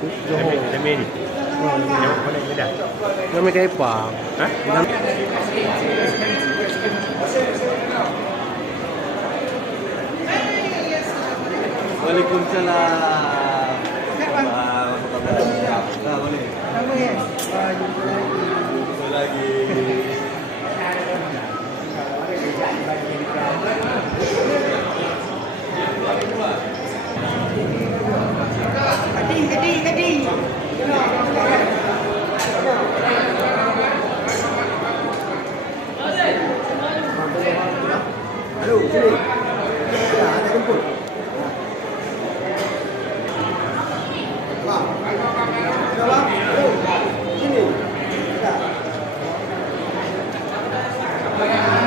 Johor. Lemin. Oh, Yang mana yang dah? Nama Kaipang. Hah? Waalaikumsalam. Nah, boleh. Lagi. Halo, sini. Ya, ada jemput. Bang. Bang. Halo. Sini. Ya.